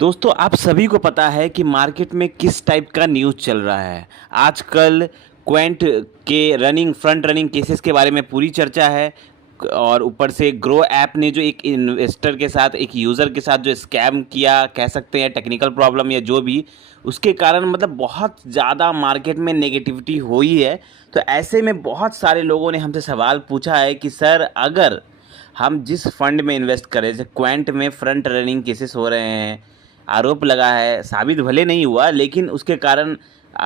दोस्तों आप सभी को पता है कि मार्केट में किस टाइप का न्यूज़ चल रहा है। आजकल क्वेंट के फ्रंट रनिंग केसेस के बारे में पूरी चर्चा है। और ऊपर से ग्रो ऐप ने जो एक इन्वेस्टर के साथ, एक यूज़र के साथ जो स्कैम किया, कह सकते हैं टेक्निकल प्रॉब्लम या जो भी, उसके कारण मतलब बहुत ज़्यादा मार्केट में नेगेटिविटी हुई है। तो ऐसे में बहुत सारे लोगों ने हमसे सवाल पूछा है कि सर, अगर हम जिस फंड में इन्वेस्ट करें, जैसे क्वेंट में फ्रंट रनिंग केसेस हो रहे हैं, आरोप लगा है, साबित भले नहीं हुआ, लेकिन उसके कारण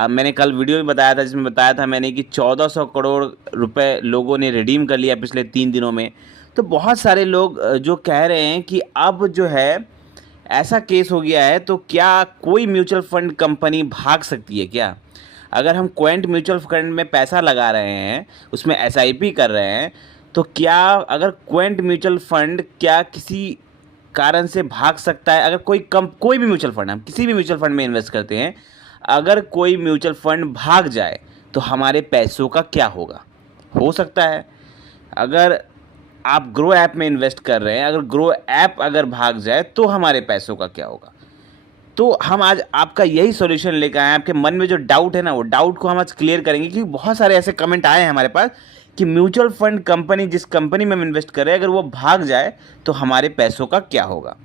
मैंने कल वीडियो में बताया था, जिसमें बताया था मैंने कि 1400 करोड़ रुपए लोगों ने रिडीम कर लिया पिछले 3 दिनों में। तो बहुत सारे लोग जो कह रहे हैं कि अब जो है ऐसा केस हो गया है, तो क्या कोई म्यूचुअल फंड कंपनी भाग सकती है क्या? अगर हम क्वेंट म्यूचुअल फंड में पैसा लगा रहे हैं, उसमें एसआईपी कर रहे हैं, तो क्या अगर क्वेंट म्यूचुअल फंड क्या किसी कारण से भाग सकता है? अगर कोई भी म्यूचुअल फंड, हम किसी भी म्यूचुअल फंड में इन्वेस्ट करते हैं, अगर कोई म्यूचुअल फंड भाग जाए तो हमारे पैसों का क्या होगा? हो सकता है अगर आप ग्रो ऐप में इन्वेस्ट कर रहे हैं, अगर ग्रो ऐप अगर भाग जाए तो हमारे पैसों का क्या होगा? तो हम आज आपका यही सॉल्यूशन लेकर आए हैं। आपके मन में जो डाउट है ना, वो डाउट को हम आज क्लियर करेंगे, क्योंकि बहुत सारे ऐसे कमेंट आए हैं हमारे पास कि म्यूचुअल फंड कंपनी, जिस कंपनी में हम इन्वेस्ट कर रहे हैं, अगर वो भाग जाए तो हमारे पैसों का क्या होगा?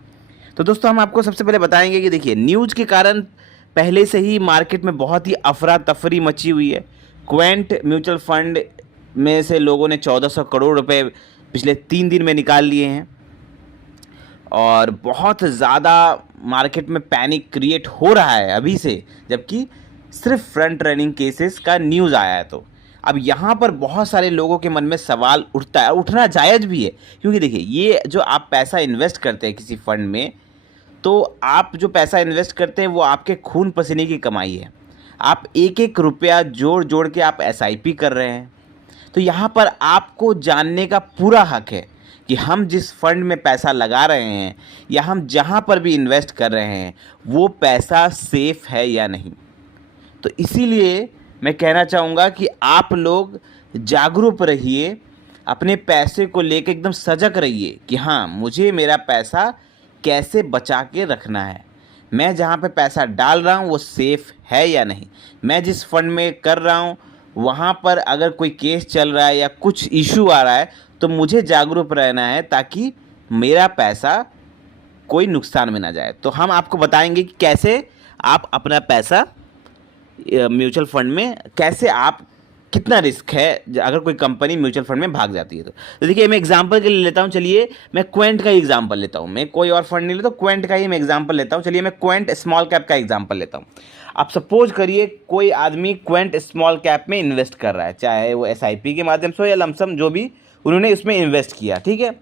तो दोस्तों हम आपको सबसे पहले बताएंगे कि देखिए, न्यूज़ के कारण पहले से ही मार्केट में बहुत ही अफरा तफरी मची हुई है। क्वेंट म्यूचुअल फंड में से लोगों ने 1400 करोड़ रुपए पिछले 3 दिन में निकाल लिए हैं, और बहुत ज़्यादा मार्केट में पैनिक क्रिएट हो रहा है अभी से, जबकि सिर्फ फ्रंट रनिंग केसेस का न्यूज़ आया है। तो अब यहाँ पर बहुत सारे लोगों के मन में सवाल उठता है, उठना जायज़ भी है, क्योंकि देखिए, ये जो आप पैसा इन्वेस्ट करते हैं किसी फंड में, तो आप जो पैसा इन्वेस्ट करते हैं वो आपके खून पसीने की कमाई है। आप एक एक रुपया जोड़ जोड़ के आप एसआईपी कर रहे हैं। तो यहाँ पर आपको जानने का पूरा हक है कि हम जिस फंड में पैसा लगा रहे हैं, या हम जहाँ पर भी इन्वेस्ट कर रहे हैं, वो पैसा सेफ़ है या नहीं। तो इसीलिए मैं कहना चाहूँगा कि आप लोग जागरूक रहिए, अपने पैसे को लेकर एकदम सजग रहिए कि हाँ, मुझे मेरा पैसा कैसे बचा के रखना है, मैं जहाँ पे पैसा डाल रहा हूँ वो सेफ़ है या नहीं, मैं जिस फंड में कर रहा हूँ वहाँ पर अगर कोई केस चल रहा है या कुछ इशू आ रहा है, तो मुझे जागरूक रहना है ताकि मेरा पैसा कोई नुकसान में ना जाए। तो हम आपको बताएंगे कि कैसे आप अपना पैसा म्यूचुअल फंड में, कैसे आप, कितना रिस्क है अगर कोई कंपनी म्यूचुअल फंड में भाग जाती है। तो देखिए, मैं एग्जांपल के लिए लेता हूँ, चलिए मैं क्वेंट का ही एग्जांपल लेता हूँ, मैं कोई और फंड नहीं लेता, क्वेंट का ही मैं एग्जांपल लेता हूँ। चलिए मैं क्वेंट स्मॉल कैप का एग्जांपल लेता हूँ। आप सपोज करिए कोई आदमी क्वेंट स्मॉल कैप में इन्वेस्ट कर रहा है, चाहे वो एसआईपी के माध्यम से हो या लमसम, जो भी उन्होंने उसमें इन्वेस्ट किया, ठीक है।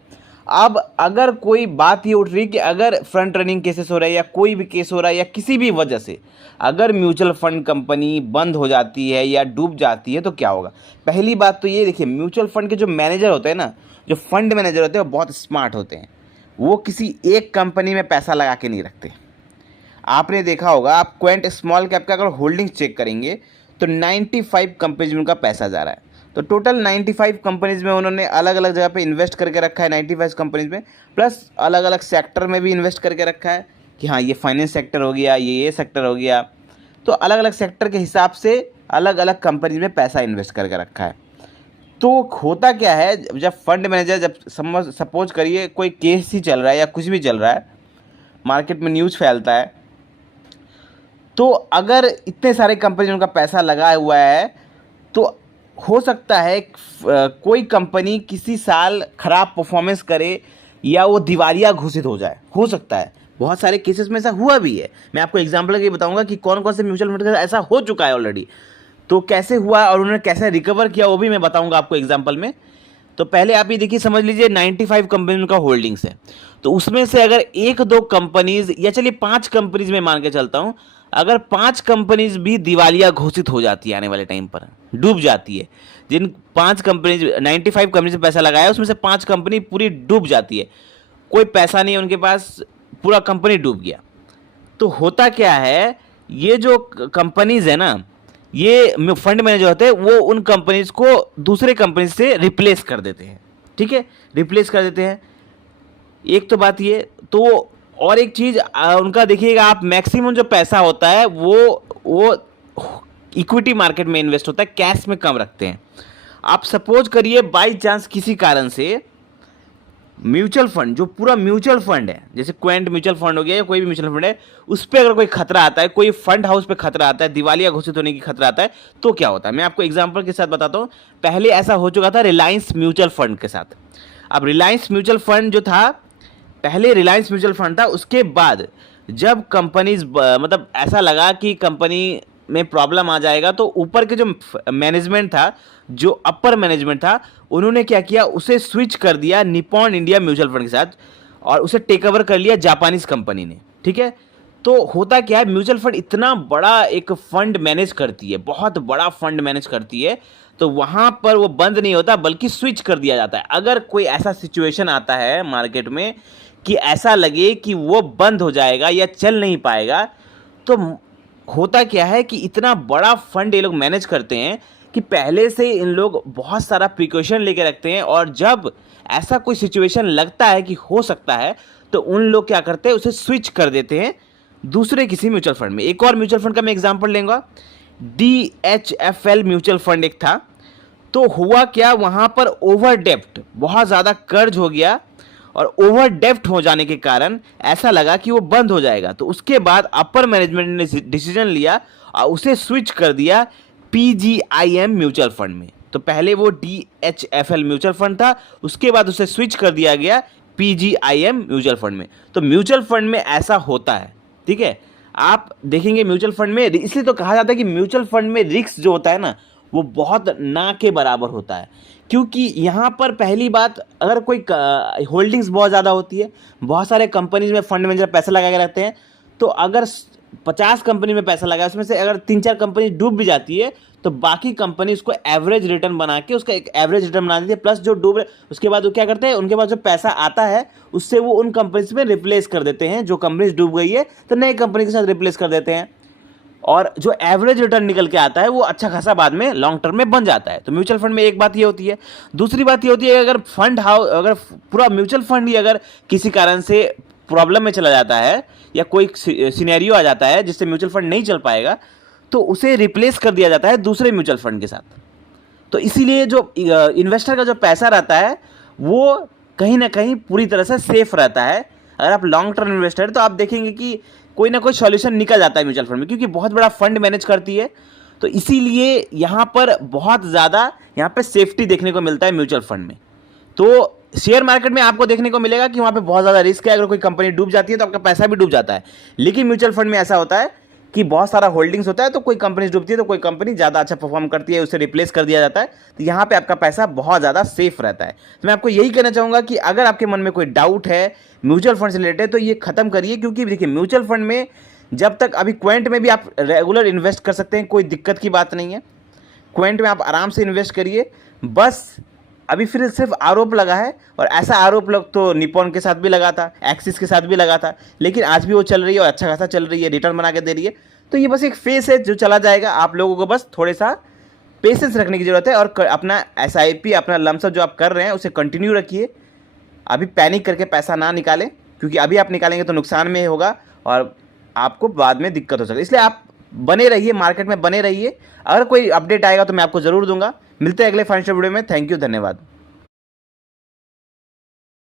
अब अगर कोई बात ये उठ रही कि अगर फ्रंट रनिंग केसेस हो रहा है या कोई भी केस हो रहा है या किसी भी वजह से अगर म्यूचुअल फंड कंपनी बंद हो जाती है या डूब जाती है, तो क्या होगा? पहली बात तो ये देखिए, म्यूचुअल फंड के जो मैनेजर होते हैं ना, जो फंड मैनेजर होते हैं, वो बहुत स्मार्ट होते हैं। वो किसी एक कंपनी में पैसा लगा के नहीं रखते। आपने देखा होगा, आप क्वेंट स्मॉल कैप का अगर होल्डिंग चेक करेंगे तो 95 कंपनीज में उनका पैसा जा रहा है। तो टोटल 95 कंपनीज में उन्होंने अलग अलग जगह पे इन्वेस्ट करके रखा है, 95 कंपनीज में, प्लस अलग अलग सेक्टर में भी इन्वेस्ट करके रखा है कि हाँ, ये फाइनेंस सेक्टर हो गया, ये सेक्टर हो गया। तो अलग अलग सेक्टर के हिसाब से अलग अलग कंपनीज में पैसा इन्वेस्ट करके रखा है। तो होता क्या है, जब फंड मैनेजर, जब सपोज करिए कोई केस ही चल रहा है या कुछ भी चल रहा है, मार्केट में न्यूज़ फैलता है, तो अगर इतने सारे कंपनी उनका पैसा लगाया हुआ है, तो हो सकता है कोई कंपनी किसी साल ख़राब परफॉर्मेंस करे या वो दिवालिया घोषित हो जाए, हो सकता है। बहुत सारे केसेस में ऐसा हुआ भी है। मैं आपको एग्जांपल के बताऊंगा कि कौन कौन से म्यूचुअल फंड का ऐसा हो चुका है ऑलरेडी। तो कैसे हुआ और उन्होंने कैसे रिकवर किया, वो भी मैं बताऊंगा आपको एग्जांपल में। तो पहले आप ये देखिए, समझ लीजिए 95 कंपनी उनका होल्डिंग्स है, तो उसमें से अगर एक दो कंपनीज, या चलिए 5 कंपनीज में मान के चलता हूँ, अगर 5 कंपनीज भी दिवालिया घोषित हो जाती है, आने वाले टाइम पर डूब जाती है, जिन 5 कंपनीज, 95 कंपनी से पैसा लगाया उसमें से 5 कंपनी पूरी डूब जाती है, कोई पैसा नहीं है उनके पास, पूरा कंपनी डूब गया, तो होता क्या है, ये जो कंपनीज है ना, ये फंड मैनेजर होते हैं, वो उन कंपनीज को दूसरे कंपनी से रिप्लेस कर देते हैं, ठीक है, रिप्लेस कर देते हैं। एक तो बात ये, तो और एक चीज़ उनका देखिएगा आप, मैक्सिमम जो पैसा होता है वो इक्विटी मार्केट में इन्वेस्ट होता है, कैश में कम रखते हैं। आप सपोज करिए बाई चांस किसी कारण से म्यूचुअल फंड, जो पूरा म्यूचुअल फंड है, जैसे क्वेंट म्यूचुअल फंड हो गया या कोई भी म्यूचुअल फंड है, उस पर अगर कोई खतरा आता है, कोई फंड हाउस पे खतरा आता है, दिवालिया घोषित होने की खतरा आता है, तो क्या होता है? मैं आपको एग्जांपल के साथ बताता हूँ। पहले ऐसा हो चुका था रिलायंस म्यूचुअल फंड के साथ। अब रिलायंस म्यूचुअल फंड जो था, पहले रिलायंस म्यूचुअल फंड था, उसके बाद जब कंपनीज मतलब ऐसा लगा कि कंपनी में प्रॉब्लम आ जाएगा, तो ऊपर के जो मैनेजमेंट था, जो अपर मैनेजमेंट था, उन्होंने क्या किया, उसे स्विच कर दिया निप्पॉन इंडिया म्यूचुअल फंड के साथ, और उसे टेक ओवर कर लिया जापानीज कंपनी ने। ठीक है, तो होता क्या है, म्यूचुअल फंड इतना बड़ा एक फंड मैनेज करती है, बहुत बड़ा फंड मैनेज करती है, तो वहाँ पर वो बंद नहीं होता बल्कि स्विच कर दिया जाता है। अगर कोई ऐसा सिचुएशन आता है मार्केट में कि ऐसा लगे कि वो बंद हो जाएगा या चल नहीं पाएगा, तो होता क्या है कि इतना बड़ा फंड ये लोग मैनेज करते हैं कि पहले से इन लोग बहुत सारा प्रिकॉशन लेके रखते हैं, और जब ऐसा कोई सिचुएशन लगता है कि हो सकता है, तो उन लोग क्या करते हैं, उसे स्विच कर देते हैं दूसरे किसी म्यूचुअल फंड में। एक और म्यूचुअल फंड का मैं एग्जांपल लेंगे, DHFL म्यूचुअल फंड एक था। तो हुआ क्या, वहाँ पर ओवर डेप्ट, बहुत ज़्यादा कर्ज हो गया, और ओवर डेप्ट हो जाने के कारण ऐसा लगा कि वो बंद हो जाएगा। तो उसके बाद अपर मैनेजमेंट ने डिसीजन लिया और उसे स्विच कर दिया PGIM म्यूचुअल फंड में। तो पहले वो DHFL म्यूचुअल फंड था, उसके बाद उसे स्विच कर दिया गया PGIM म्यूचुअल फंड में। तो म्यूचुअल फंड में ऐसा होता है। ठीक है, आप देखेंगे म्यूचुअल फंड में, इसलिए तो कहा जाता है कि म्यूचुअल फंड में रिस्क जो होता है ना, वो बहुत ना के बराबर होता है। क्योंकि यहाँ पर पहली बात, अगर कोई होल्डिंग्स बहुत ज़्यादा होती है, बहुत सारे कंपनीज में फंड मैनेजर पैसा लगा के रखते हैं, तो अगर 50 कंपनी में पैसा लगा, उसमें से अगर 3-4 कंपनी डूब भी जाती है, तो बाकी कंपनी उसको एवरेज रिटर्न बना के उसका एक एवरेज रिटर्न बना देती है, प्लस जो डूब रहे उसके बाद वो क्या करते हैं, उनके पास जो पैसा आता है उससे वो उन कंपनीज में रिप्लेस कर देते हैं। जो कंपनीज डूब गई है तो नई कंपनी के साथ रिप्लेस कर देते हैं, और जो एवरेज रिटर्न निकल के आता है वो अच्छा खासा बाद में लॉन्ग टर्म में बन जाता है। तो म्यूचुअल फंड में एक बात ये होती है। दूसरी बात ये होती है, अगर फंड हाउस, अगर पूरा म्यूचुअल फंड ही अगर किसी कारण से प्रॉब्लम में चला जाता है, या कोई सिनेरियो आ जाता है जिससे म्यूचुअल फंड नहीं चल पाएगा, तो उसे रिप्लेस कर दिया जाता है दूसरे म्यूचुअल फंड के साथ। तो इसीलिए जो इन्वेस्टर का जो पैसा रहता है वो कहीं ना कहीं पूरी तरह से सेफ रहता है। अगर आप लॉन्ग टर्म इन्वेस्टर, तो आप देखेंगे कि कोई ना कोई सॉल्यूशन निकल जाता है म्यूचुअल फंड में, क्योंकि बहुत बड़ा फंड मैनेज करती है। तो इसीलिए यहाँ पर बहुत ज़्यादा यहाँ पे सेफ्टी देखने को मिलता है म्यूचुअल फंड में। तो शेयर मार्केट में आपको देखने को मिलेगा कि वहाँ पे बहुत ज़्यादा रिस्क है, अगर कोई कंपनी डूब जाती है तो आपका पैसा भी डूब जाता है। लेकिन म्यूचुअल फंड में ऐसा होता है कि बहुत सारा होल्डिंग्स होता है, तो कोई कंपनी डूबती है तो कोई कंपनी ज़्यादा अच्छा परफॉर्म करती है, उसे रिप्लेस कर दिया जाता है। तो यहाँ पे आपका पैसा बहुत ज़्यादा सेफ रहता है। तो मैं आपको यही कहना चाहूँगा कि अगर आपके मन में कोई डाउट है म्यूचुअल फंड से रिलेटेड, तो ये खत्म करिए। क्योंकि देखिए म्यूचुअल फंड में जब तक, अभी क्वेंट में भी आप रेगुलर इन्वेस्ट कर सकते हैं, कोई दिक्कत की बात नहीं है। क्वेंट में आप आराम से इन्वेस्ट करिए। बस अभी फिर सिर्फ आरोप लगा है, और ऐसा आरोप लग तो निप्पॉन के साथ भी लगा था, एक्सिस के साथ भी लगा था, लेकिन आज भी वो चल रही है और अच्छा खासा चल रही है, रिटर्न बना के दे रही है। तो ये बस एक फेस है जो चला जाएगा। आप लोगों को बस थोड़े सा पेशेंस रखने की ज़रूरत है, और अपना SIP, अपना लमसम जो आप कर रहे हैं उसे कंटिन्यू रखिए। अभी पैनिक करके पैसा ना निकालें, क्योंकि अभी आप निकालेंगे तो नुकसान में होगा और आपको बाद में दिक्कत हो सकती है। इसलिए आप बने रहिए, मार्केट में बने रहिए। अगर कोई अपडेट आएगा तो मैं आपको ज़रूर दूंगा। मिलते हैं अगले फाइनेंशियल वीडियो में। थैंक यू, धन्यवाद।